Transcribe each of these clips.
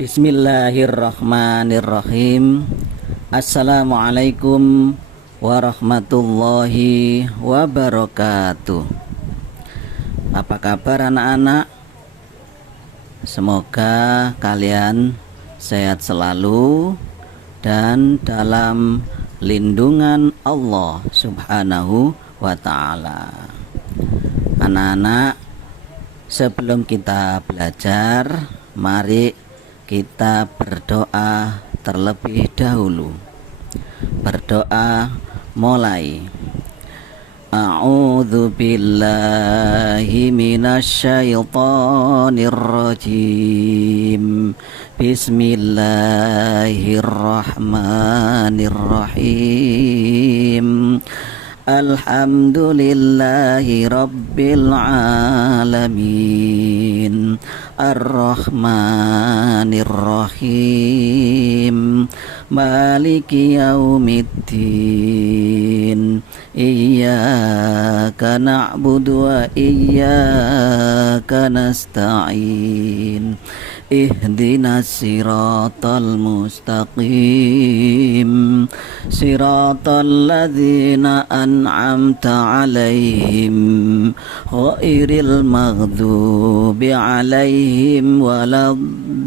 Bismillahirrahmanirrahim. Assalamualaikum warahmatullahi wabarakatuh. Apa kabar anak-anak? Semoga kalian sehat selalu dan dalam lindungan Allah Subhanahu wa ta'ala. Anak-anak, sebelum kita belajar, mari kita berdoa terlebih dahulu. Berdoa mulai. A'udzu billahi minasyaitonir rajim. Bismillahirrahmanirrahim. Alhamdulillahi rabbil alamin. Ar-Rahmanir-Rahim. Maliki yaumiddin. Iyyaka na'budu wa iyyaka nasta'in. Ihdinas siratal mustaqim. Siratal ladzina an'amta 'alaihim ghairil maghdubi 'alaihim waladdallin.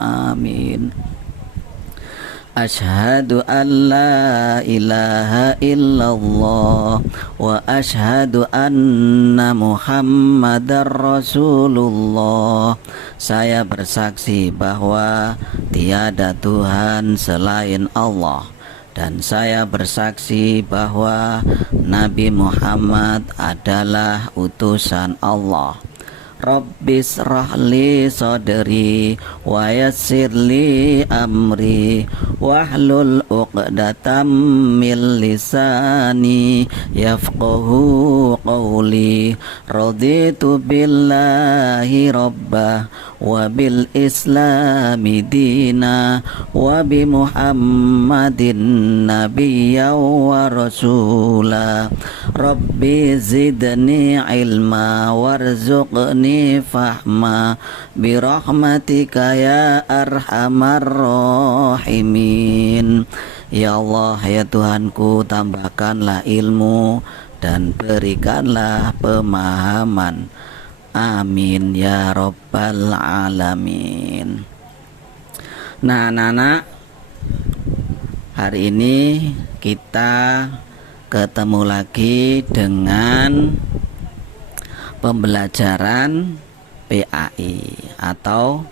Amin. Asyhadu an la ilaha illallah wa asyhadu anna Muhammadar Rasulullah. Saya bersaksi bahwa tiada Tuhan selain Allah, dan saya bersaksi bahwa Nabi Muhammad adalah utusan Allah. Rabbis rahli sadri wa yassirli amri wahlul uqdatam min lisani yafqahu qawli. Raditu billahi rabbah wa bil islami dina wa bi Muhammadin nabiyya wa rasula. Rabbi zidni ilma warzuqni fahma birahmatika ya arhamar rahimin. Ya Allah, ya Tuhanku, tambahkanlah ilmu dan berikanlah pemahaman. Amin ya rabbal alamin. Nah anak-anak, hari ini kita ketemu lagi dengan pembelajaran PAI atau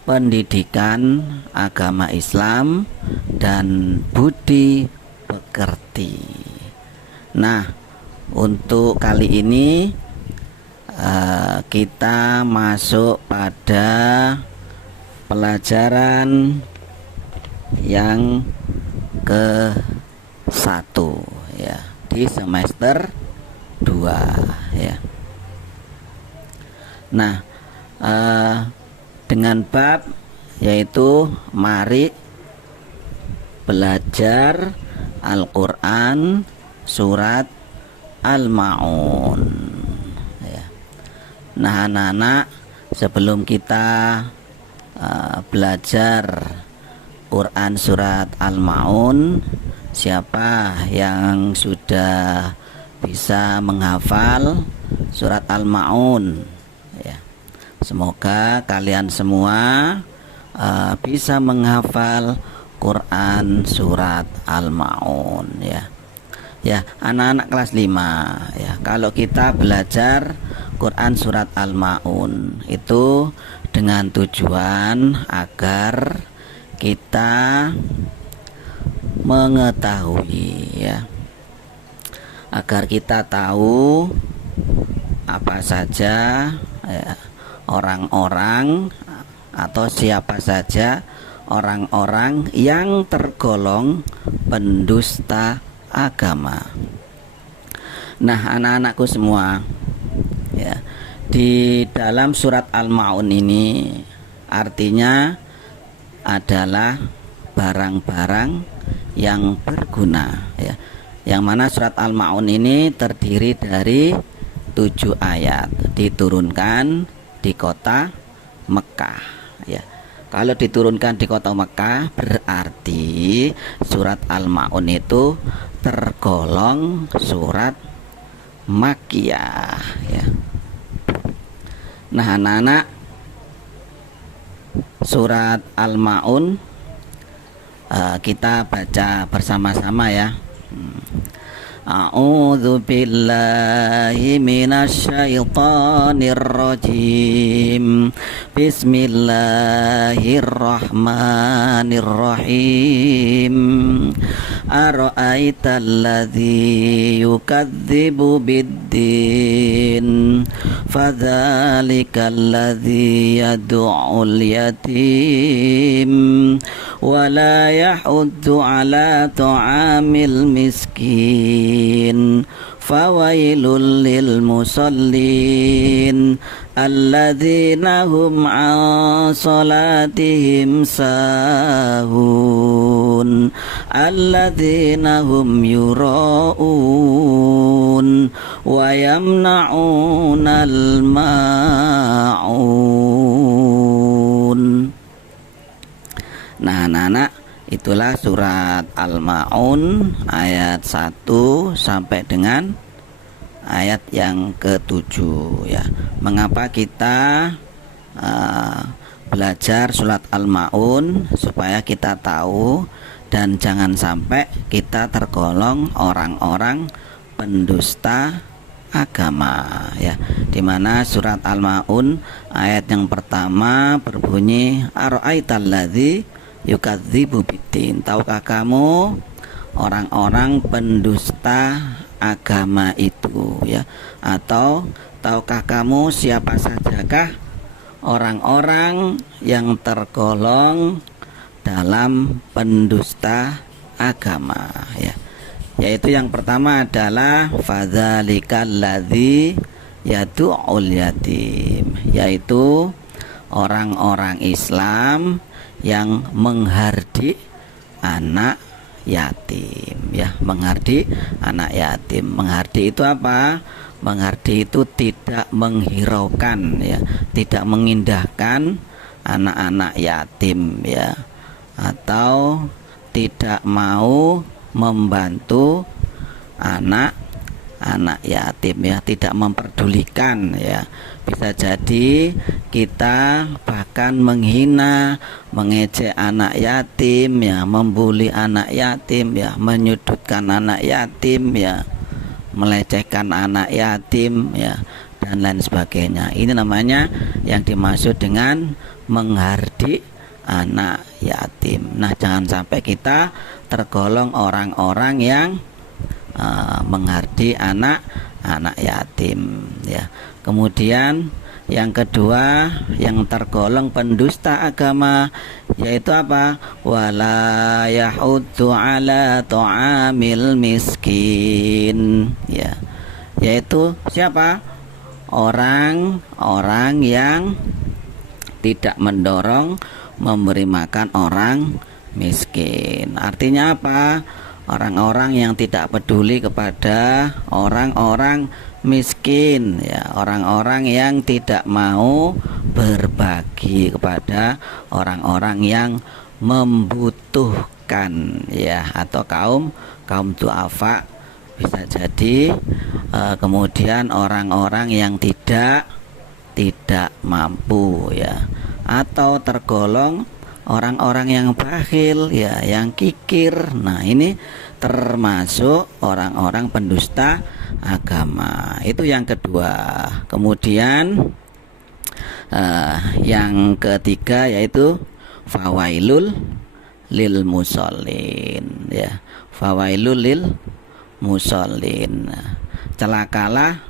Pendidikan Agama Islam dan Budi Pekerti. Nah, untuk kali ini kita masuk pada pelajaran yang ke-1 ya, di semester 2 ya. Nah, dengan bab yaitu mari belajar Al-Quran surat Al-Ma'un ya. Nah anak-anak, sebelum kita belajar Quran surat Al-Ma'un, siapa yang sudah bisa menghafal surat Al-Ma'un? Semoga kalian semua bisa menghafal Quran surat Al-Ma'un ya. Ya, anak-anak kelas 5 ya. Kalau kita belajar Quran surat Al-Ma'un itu dengan tujuan agar kita mengetahui ya. Agar kita tahu apa saja ya, orang-orang atau siapa saja orang-orang yang tergolong pendusta agama. Nah anak-anakku semua ya, di dalam surat Al-Ma'un ini artinya adalah barang-barang yang berguna ya. Yang mana surat Al-Ma'un ini terdiri dari 7 ayat, diturunkan di kota Mekah ya. Kalau diturunkan di kota Mekah berarti surat Al-Ma'un itu tergolong surat Makkiyah ya. Nah anak-anak, surat Al-Ma'un kita baca bersama-sama ya. A'udzu billahi minasyaitonir rajim. Bismillahirrahmanirrahim. Ara'aital ladzi yukadzibu biddin fadzalikal ladzi yad'ul yatim wala yahuddu ala ta'amil miskin fawailul lil musallin alladzina hum an salatihim sahun alladzina hum yura'un wa yamna'unal ma'un. Nah anak-anak, itulah surat Al-Ma'un ayat 1 sampai dengan ayat yang ke-7 ya. Mengapa kita belajar surat Al-Ma'un? Supaya kita tahu dan jangan sampai kita tergolong orang-orang pendusta agama ya. Dimana surat Al-Ma'un ayat yang pertama berbunyi ara'aital ladzi yukadzibu biddin. Tahukah kamu orang-orang pendusta agama itu ya? Atau tahukah kamu siapa sajakah orang-orang yang tergolong dalam pendusta agama ya? Yaitu yang pertama adalah fadzalikal ladzi yad'ul yatim, yaitu orang-orang Islam yang menghardik anak yatim ya. Menghardik anak yatim. Menghardik itu apa? Menghardik itu tidak menghiraukan ya, tidak mengindahkan anak-anak yatim ya, atau tidak mau membantu anak yatim ya, tidak memperdulikan ya. Bisa jadi kita bahkan menghina, mengejek anak yatim ya, membuli anak yatim ya, menyudutkan anak yatim ya, melecehkan anak yatim ya, dan lain sebagainya. Ini namanya yang dimaksud dengan menghardik anak yatim. Nah jangan sampai kita tergolong orang-orang yang menghardik anak yatim ya. Kemudian yang kedua yang tergolong pendusta agama yaitu apa? Wala yahuddu ala ta'amil miskin ya. Yaitu siapa? Orang-orang yang tidak mendorong memberi makan orang miskin. Artinya apa? Orang-orang yang tidak peduli kepada orang-orang miskin ya, orang-orang yang tidak mau berbagi kepada orang-orang yang membutuhkan ya, atau kaum duafa bisa jadi. Kemudian orang-orang yang tidak mampu ya, atau tergolong orang-orang yang bakhil ya, yang kikir. Nah ini termasuk orang-orang pendusta agama. Itu yang kedua. Kemudian yang ketiga yaitu fawailul lil musallin ya. Fawailul lil musallin. Celakalah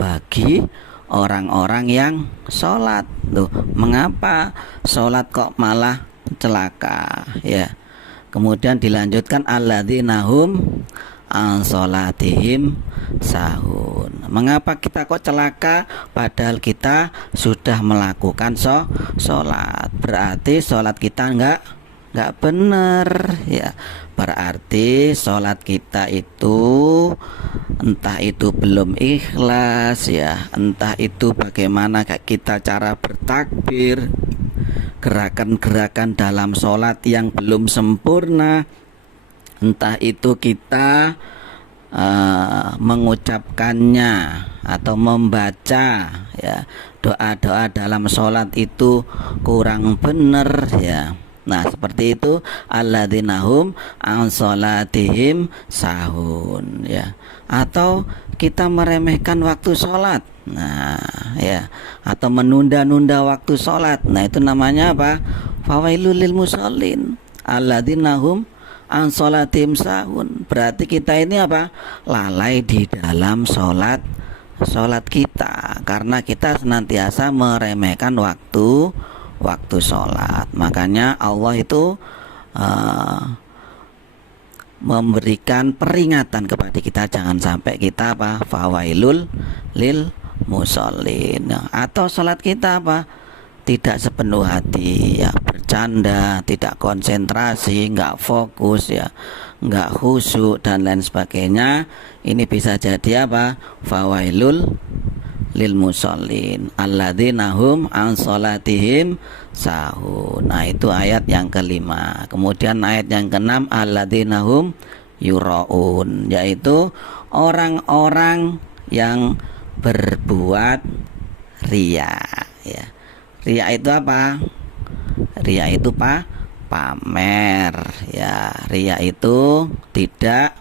bagi orang-orang yang sholat. Tuh, mengapa sholat kok malah celaka ya? Kemudian dilanjutkan alladzina hum an sholatihim sahun. Mengapa kita kok celaka padahal kita sudah melakukan sholat? Berarti sholat kita nggak bener ya. Berarti sholat kita itu entah itu belum ikhlas ya, entah itu bagaimana kita cara bertakbir, gerakan-gerakan dalam sholat yang belum sempurna, entah itu kita mengucapkannya atau membaca ya doa-doa dalam sholat itu kurang benar ya. Nah seperti itu, alladzina hum an sholatihim sahun ya. Atau kita meremehkan waktu sholat, nah ya, atau menunda-nunda waktu sholat, nah itu namanya apa? Fawailul lil musallin alladzina hum an sholatim sahun. Berarti kita ini apa? Lalai di dalam sholat kita, karena kita senantiasa meremehkan waktu sholat. Makanya Allah itu memberikan peringatan kepada kita, jangan sampai kita apa? Fawailul lil musallin. Atau sholat kita apa? Tidak sepenuh hati ya, bercanda, tidak konsentrasi, nggak fokus ya, nggak khusyuk dan lain sebagainya. Ini bisa jadi apa? Fawailul lil musallin alladzina hum an sholatihim sahun. Nah itu ayat yang kelima. Kemudian ayat yang keenam, alladzina hum yuraun, yaitu orang-orang yang berbuat riya ya. Riya itu apa? Riya itu pamer ya. Riya itu tidak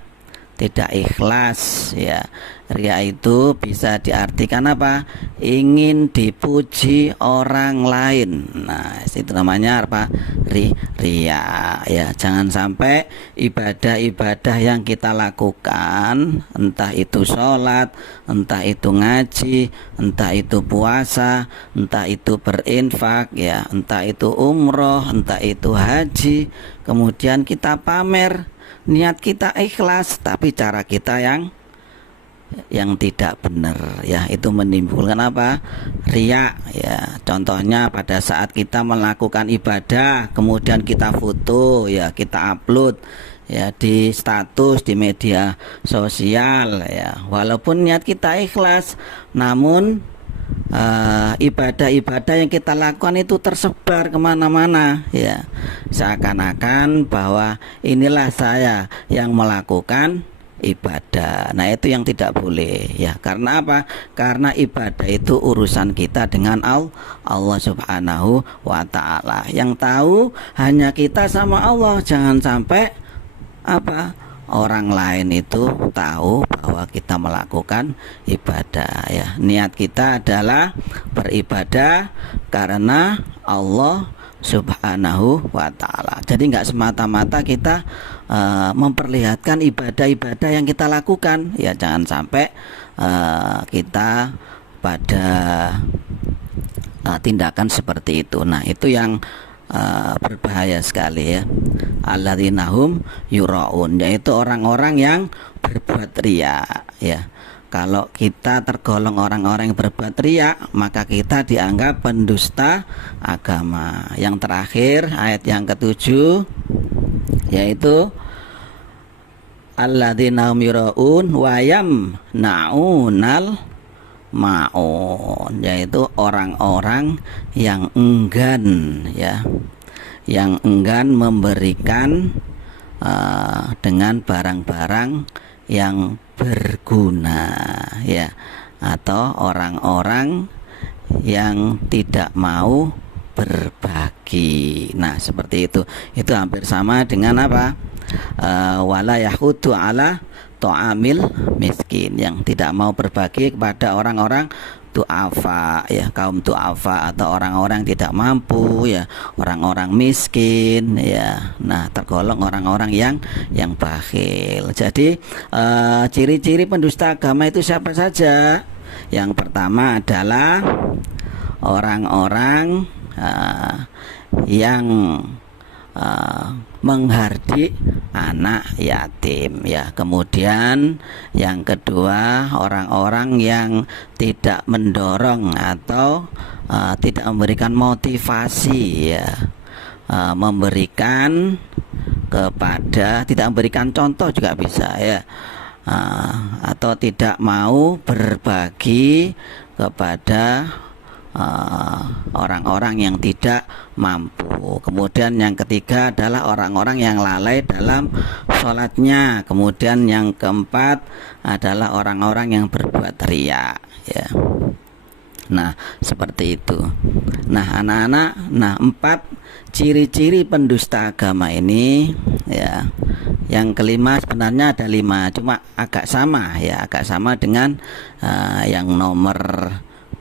ikhlas ya. Riya itu bisa diartikan apa? Ingin dipuji orang lain. Nah, itu namanya apa? Riya ya. Jangan sampai ibadah-ibadah yang kita lakukan, entah itu sholat, entah itu ngaji, entah itu puasa, entah itu berinfak ya, entah itu umroh, entah itu haji, kemudian kita pamer. Niat kita ikhlas tapi cara kita yang tidak benar ya, itu menimbulkan apa? Riya ya. Contohnya pada saat kita melakukan ibadah kemudian kita foto ya, kita upload ya di status di media sosial ya, walaupun niat kita ikhlas, namun ibadah-ibadah yang kita lakukan itu tersebar kemana-mana ya, seakan-akan bahwa inilah saya yang melakukan ibadah. Nah itu yang tidak boleh ya. Karena apa? Karena ibadah itu urusan kita dengan Allah Subhanahu wa ta'ala. Yang tahu hanya kita sama Allah. Jangan sampai apa? Orang lain itu tahu bahwa kita melakukan ibadah ya. Niat kita adalah beribadah karena Allah Subhanahu wa ta'ala. Jadi nggak semata-mata kita memperlihatkan ibadah-ibadah yang kita lakukan ya. Jangan sampai kita pada tindakan seperti itu. Nah itu yang berbahaya sekali ya. Alladzina hum yuraun, yaitu orang-orang yang berbuat riya ya. Kalau kita tergolong orang-orang yang berbuat riya, maka kita dianggap pendusta agama. Yang terakhir ayat yang ketujuh, yaitu alladzina hum yuraun wa yamna'unal ma'un, yaitu orang-orang yang enggan ya, yang enggan memberikan dengan barang-barang yang berguna ya, atau orang-orang yang tidak mau berbagi. Nah seperti itu hampir sama dengan apa? Wala yahudu ala ta'amil miskin, yang tidak mau berbagi kepada orang-orang du'afa ya, kaum du'afa atau orang-orang tidak mampu ya, orang-orang miskin ya. Nah tergolong orang-orang yang bakhil. Jadi ciri-ciri pendusta agama itu siapa saja? Yang pertama adalah orang-orang yang menghardik anak yatim ya. Kemudian yang kedua, orang-orang yang tidak mendorong atau tidak memberikan motivasi ya memberikan kepada, tidak memberikan contoh juga bisa ya, atau tidak mau berbagi kepada orang-orang yang tidak mampu. Kemudian yang ketiga adalah orang-orang yang lalai dalam sholatnya. Kemudian yang keempat adalah orang-orang yang berbuat riya ya. Nah seperti itu. Nah anak-anak, nah 4 ciri-ciri pendusta agama ini ya. Yang kelima sebenarnya ada 5, cuma agak sama ya, agak sama dengan yang nomor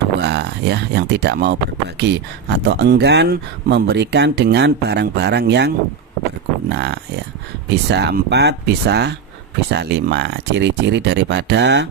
2 ya, yang tidak mau berbagi atau enggan memberikan dengan barang-barang yang berguna ya. Bisa 4, bisa 5 ciri-ciri daripada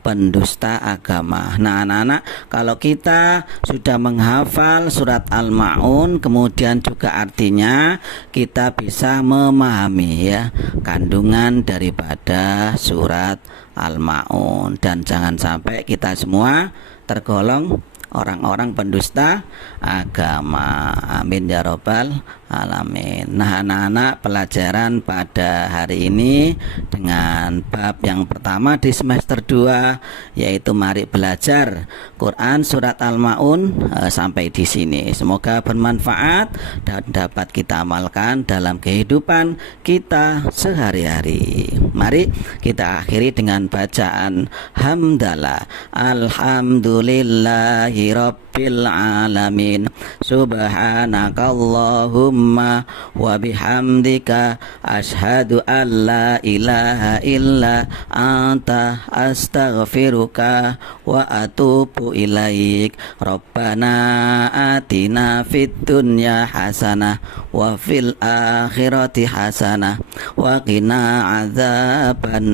pendusta agama. Nah anak-anak, kalau kita sudah menghafal surat Al-Ma'un, kemudian juga artinya, kita bisa memahami ya kandungan daripada surat Al-Ma'un. Dan jangan sampai kita semua tergolong orang-orang pendusta agama. Amin ya robbal alamin. Nah anak-anak, pelajaran pada hari ini dengan bab yang pertama di semester 2, yaitu mari belajar Quran surat Al-Ma'un, sampai di sini. Semoga bermanfaat dan dapat kita amalkan dalam kehidupan kita sehari-hari. Mari kita akhiri dengan bacaan hamdalah. Alhamdulillahi rabbil alamin. Subhanakallahumma wa bihamdika asyhadu an la ilaha illa anta astaghfiruka wa atubu ilaik. Rabbana atina fid dunya hasanah wa fil akhirati hasanah wa qina adzabannar.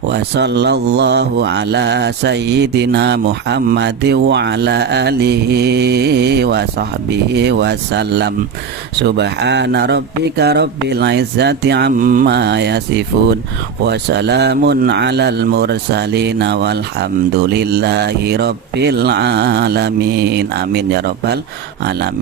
Wa sallallahu ala sayyidina Muhammad wa ala alihi wa sahbihi wasallam. Subhana rabbika rabbil izzati amma yasifun wa salamun alal mursalin walhamdulillahi rabbil alamin. Amin ya rabbal alamin.